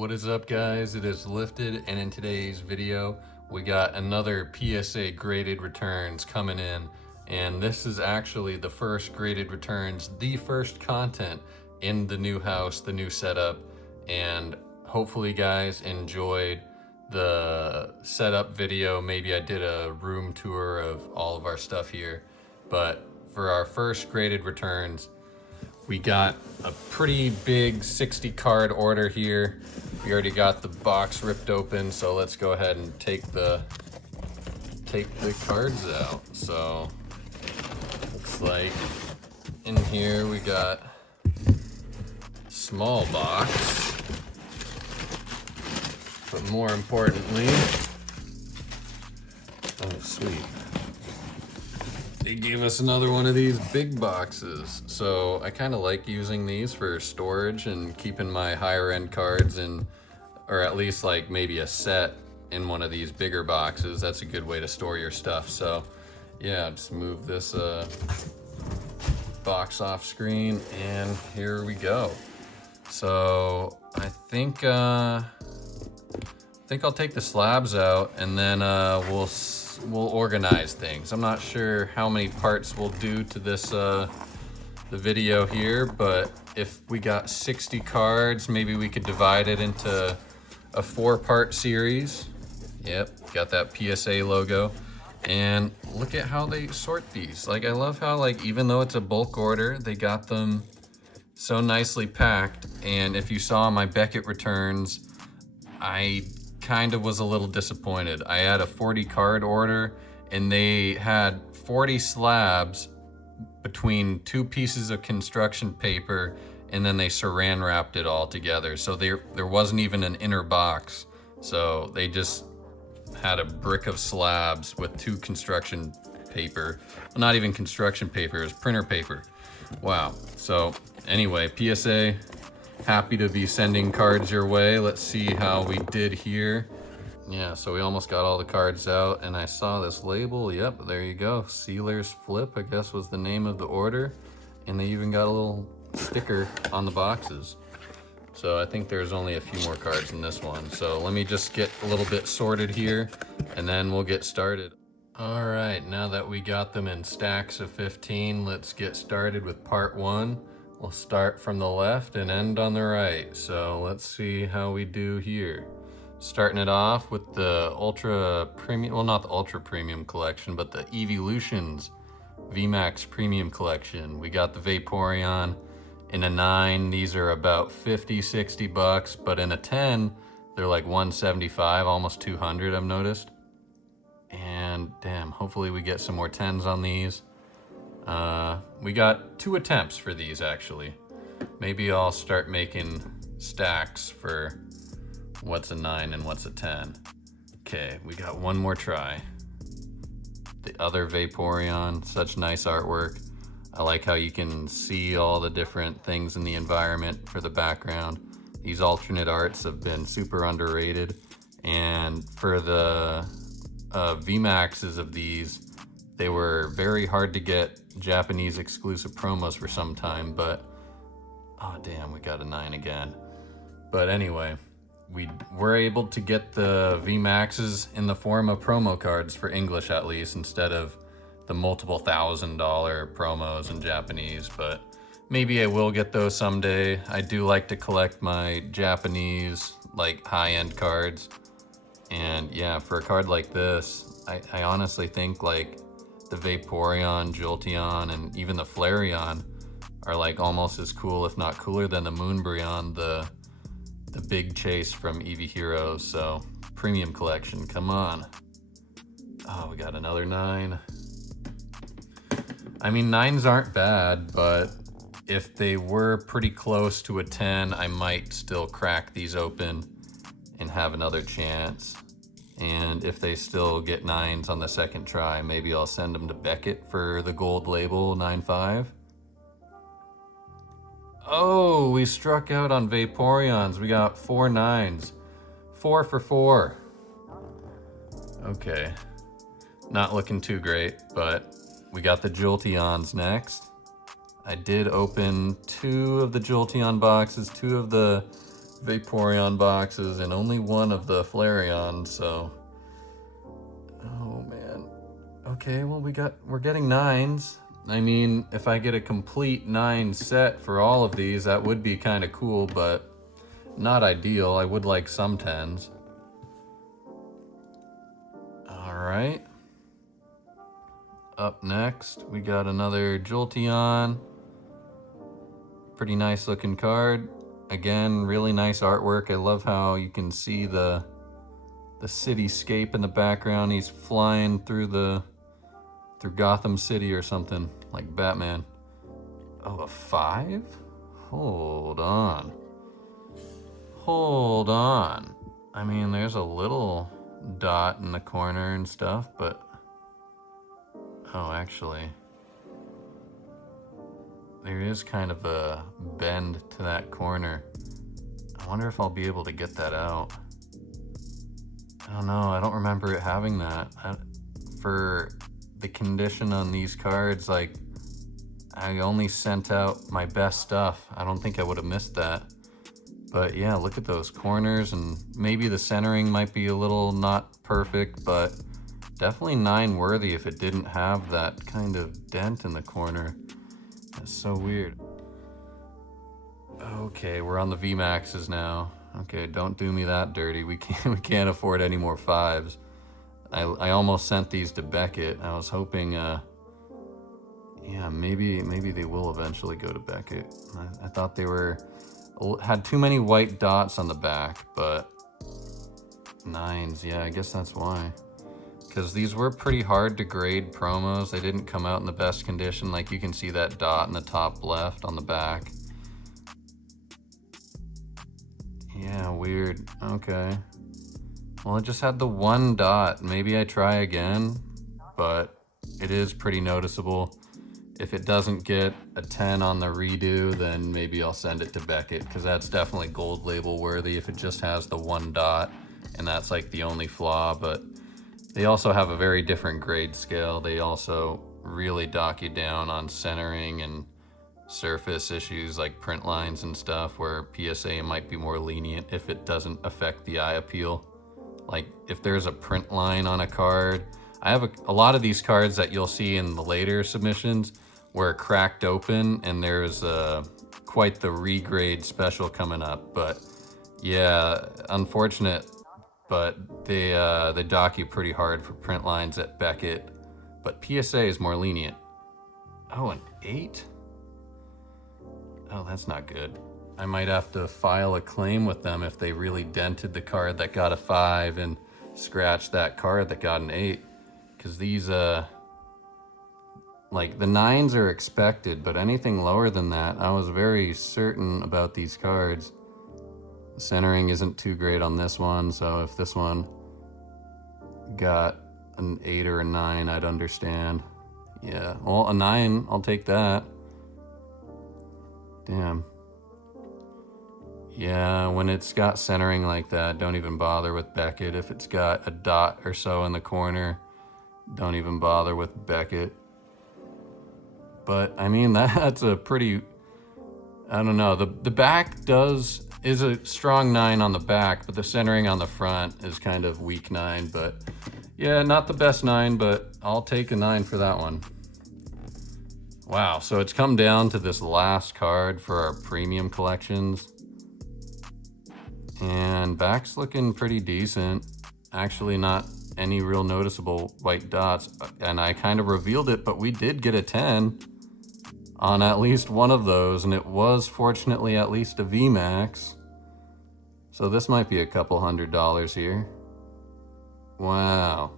What is up, guys? It is Lifted, and in today's video we got another PSA graded returns coming in, and this is actually the first graded returns, the first content in the new house, the new setup. And hopefully guys enjoyed the setup video. Maybe I did a room tour of all of our stuff here, but for our first graded returns, we got a pretty big 60 card order here. We already got the box ripped open, so let's go ahead and take the cards out. So looks like in here we got small box, but more importantly, oh sweet, they gave us another one of these big boxes. So I kind of like using these for storage and keeping my higher end cards in, or at least like maybe a set in one of these bigger boxes. That's a good way to store your stuff. So yeah, just move this box off screen, and here we go. So I think I'll take the slabs out, and then we'll organize things. I'm not sure how many parts we'll do to this the video here, but if we got 60 cards, maybe we could divide it into a 4-part series. Yep, got that PSA logo. And look at how they sort these. Like, I love how, like, even though it's a bulk order, they got them so nicely packed. And if you saw my Beckett returns, I kind of was a little disappointed. I had a 40 card order, and they had 40 slabs between 2 pieces of construction paper, and then they saran wrapped it all together. So there wasn't even an inner box. So they just had a brick of slabs with 2 construction paper. Well, not even construction paper, it was printer paper. Wow. So anyway, PSA, happy to be sending cards your way. Let's see how we did here. Yeah, so we almost got all the cards out, and I saw this label. Yep, there you go. Sealer's Flip, I guess, was the name of the order. And they even got a little sticker on the boxes. So I think there's only a few more cards in this one. So let me just get a little bit sorted here, and then we'll get started. All right, now that we got them in stacks of 15, let's get started with part 1. We'll start from the left and end on the right. So let's see how we do here. Starting it off with the ultra premium, well, not the ultra premium collection, but the Eeveelutions VMAX premium collection. We got the Vaporeon in a 9. These are about 50-60 bucks, but in a 10, they're like 175, almost 200, I've noticed. And damn, hopefully we get some more 10s on these. We got 2 attempts for these, actually. Maybe I'll start making stacks for what's a 9 and what's a 10. Okay, we got one more try. The other Vaporeon, such nice artwork. I like how you can see all the different things in the environment for the background. These alternate arts have been super underrated. And for the VMAXs of these, they were very hard to get Japanese exclusive promos for some time, but oh damn, we got a 9 again. But anyway, we were able to get the VMAXs in the form of promo cards for English, at least, instead of the multiple $1,000 promos in Japanese. But maybe I will get those someday. I do like to collect my Japanese, like, high-end cards. And yeah, for a card like this, I honestly think like the Vaporeon, Jolteon, and even the Flareon are like almost as cool, if not cooler, than the Moonbreon, the big chase from Eevee Heroes. So premium collection, come on. Oh, we got another 9. I mean, 9s aren't bad, but if they were pretty close to a 10, I might still crack these open and have another chance. And if they still get 9s on the second try, maybe I'll send them to Beckett for the gold label 9.5. Oh, we struck out on Vaporeons. We got 4 9s. 4 for 4. Okay. Not looking too great, but we got the Jolteons next. I did open 2 of the Jolteon boxes, 2 of the Vaporeon boxes and only one of the Flareon, so. Oh man. Okay, well we're getting 9s. I mean, if I get a complete 9 set for all of these, that would be kind of cool, but not ideal. I would like some 10s. All right. Up next, we got another Jolteon. Pretty nice looking card. Again, really nice artwork. I love how you can see the cityscape in the background. He's flying through Gotham City or something, like Batman. Oh, a 5? Hold on. Hold on. I mean, there's a little dot in the corner and stuff, but... Oh, actually... There is kind of a bend to that corner. I wonder if I'll be able to get that out. I don't know, I don't remember it having that. For the condition on these cards, like, I only sent out my best stuff. I don't think I would have missed that. But yeah, look at those corners, and maybe the centering might be a little not perfect, but definitely 9 worthy if it didn't have that kind of dent in the corner. That's so weird. Okay, we're on the VMAXs now. Okay, don't do me that dirty. We can't afford any more 5s. I almost sent these to Beckett. I was hoping, yeah, maybe they will eventually go to Beckett. I thought they had too many white dots on the back, but 9s, yeah, I guess that's why. Because these were pretty hard to grade promos. They didn't come out in the best condition. Like, you can see that dot in the top left on the back. Yeah, weird. Okay. Well, it just had the 1 dot. Maybe I try again, but it is pretty noticeable. If it doesn't get a 10 on the redo, then maybe I'll send it to Beckett, because that's definitely gold label worthy if it just has the 1 dot, and that's like the only flaw. But they also have a very different grade scale. They also really dock you down on centering and surface issues like print lines and stuff, where PSA might be more lenient if it doesn't affect the eye appeal. Like, if there's a print line on a card, I have a lot of these cards that you'll see in the later submissions where cracked open, and there's quite the regrade special coming up. But yeah, unfortunate, but they dock you pretty hard for print lines at Beckett. But PSA is more lenient. Oh, an 8? Oh, that's not good. I might have to file a claim with them if they really dented the card that got a 5 and scratched that card that got an 8. Because these, like, the 9s are expected, but anything lower than that, I was very certain about these cards. The centering isn't too great on this one, so if this one got an 8 or a 9, I'd understand. Yeah, well, a 9, I'll take that. Damn. Yeah, when it's got centering like that, don't even bother with Beckett. If it's got a dot or so in the corner, don't even bother with Beckett. But I mean, that's a pretty, I don't know, the back is a strong 9 on the back, but the centering on the front is kind of weak 9. But yeah, not the best 9, but I'll take a 9 for that one. Wow, so it's come down to this last card for our premium collections. And back's looking pretty decent. Actually, not any real noticeable white dots. And I kind of revealed it, but we did get a 10 on at least one of those, and it was fortunately at least a VMAX. So this might be a couple $100 here. Wow.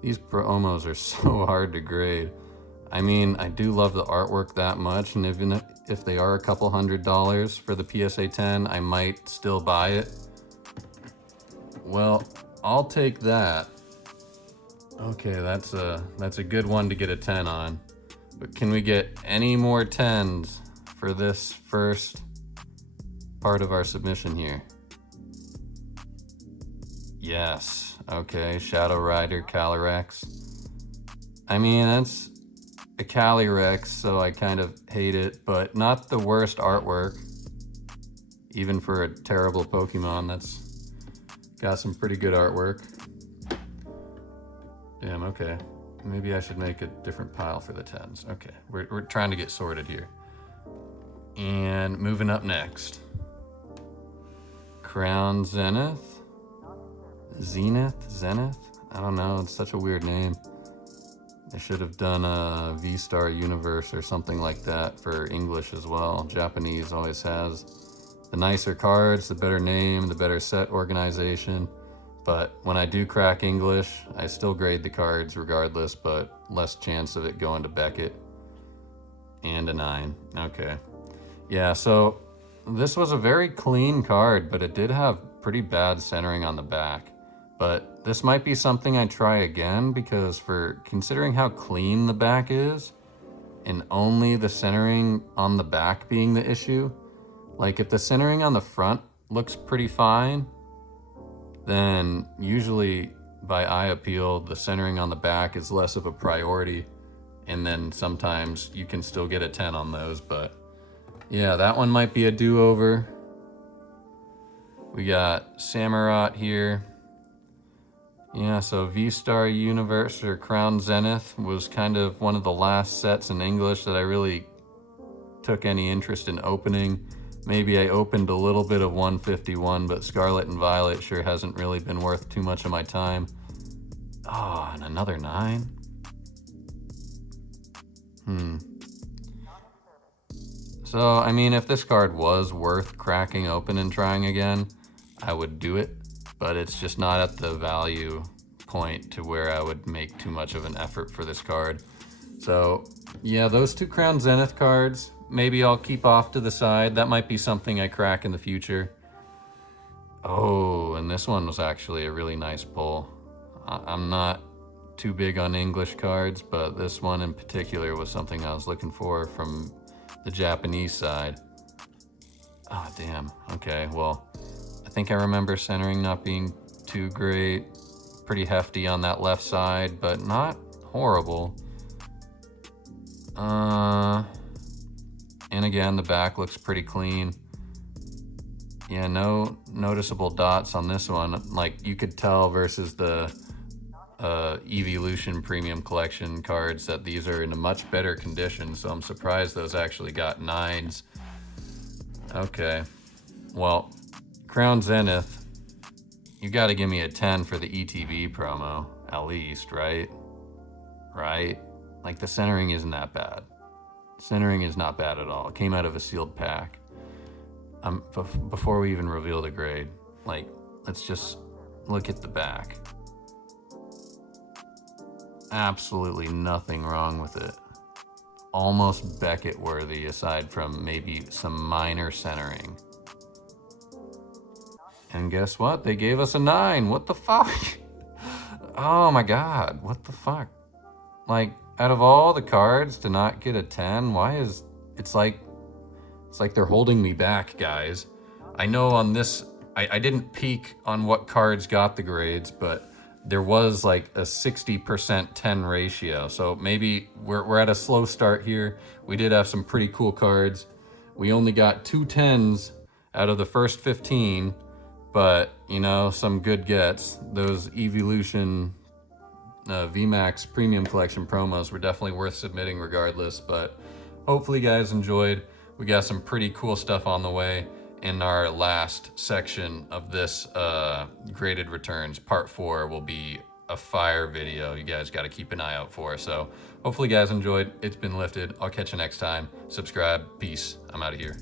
These promos are so hard to grade. I mean, I do love the artwork that much, and even if they are a couple $100 for the PSA 10, I might still buy it. Well, I'll take that. Okay, that's a good one to get a 10 on. But can we get any more 10s for this first part of our submission here? Yes. Okay, Shadow Rider Calyrex. I mean, that's a Calyrex, so I kind of hate it, but not the worst artwork. Even for a terrible Pokemon, that's got some pretty good artwork. Damn, okay. Maybe I should make a different pile for the 10s. Okay, we're trying to get sorted here. And moving up next. Crown Zenith? Zenith? I don't know, it's such a weird name. They should have done a V-Star Universe or something like that for English as well. Japanese always has the nicer cards, the better name, the better set organization. But when I do crack English, I still grade the cards regardless, but less chance of it going to Beckett. And a 9, okay. Yeah, so this was a very clean card, but it did have pretty bad centering on the back. But this might be something I try again, because for considering how clean the back is, and only the centering on the back being the issue, like if the centering on the front looks pretty fine, then usually by eye appeal, the centering on the back is less of a priority. And then sometimes you can still get a 10 on those, but yeah, that one might be a do-over. We got Samurott here. Yeah, so V-Star Universe or Crown Zenith was kind of one of the last sets in English that I really took any interest in opening. Maybe I opened a little bit of 151, but Scarlet and Violet sure hasn't really been worth too much of my time. Oh, and another 9? So, I mean, if this card was worth cracking open and trying again, I would do it, but it's just not at the value point to where I would make too much of an effort for this card. So, yeah, those 2 Crown Zenith cards, maybe I'll keep off to the side. That might be something I crack in the future. Oh, and this one was actually a really nice pull. I'm not too big on English cards, but this one in particular was something I was looking for from the Japanese side. Oh, damn. Okay, well, I think I remember centering not being too great. Pretty hefty on that left side, but not horrible. And again, the back looks pretty clean. Yeah, no noticeable dots on this one. Like you could tell versus the Eeveelution Premium Collection cards that these are in a much better condition, so I'm surprised those actually got 9s. Okay, well, Crown Zenith, you gotta give me a 10 for the ETB promo, at least, right? Right? Like the centering isn't that bad. Centering is not bad at all. It came out of a sealed pack. Before we even reveal the grade, like, let's just look at the back. Absolutely nothing wrong with it. Almost Beckett worthy aside from maybe some minor centering. And guess what? They gave us a 9. What the fuck? Oh my god, what the fuck? Like, out of all the cards to not get a 10, why is... It's like they're holding me back, guys. I know on this, I didn't peek on what cards got the grades, but there was like a 60% 10 ratio. So maybe we're at a slow start here. We did have some pretty cool cards. We only got 2 10s out of the first 15, but you know, some good gets. Those Eeveelution VMAX Premium Collection promos were definitely worth submitting regardless, but hopefully you guys enjoyed. We got some pretty cool stuff on the way in our last section of this graded returns. Part 4 will be a fire video you guys got to keep an eye out for. So hopefully you guys enjoyed. It's been lifted. I'll catch you next time. Subscribe. Peace. I'm out of here.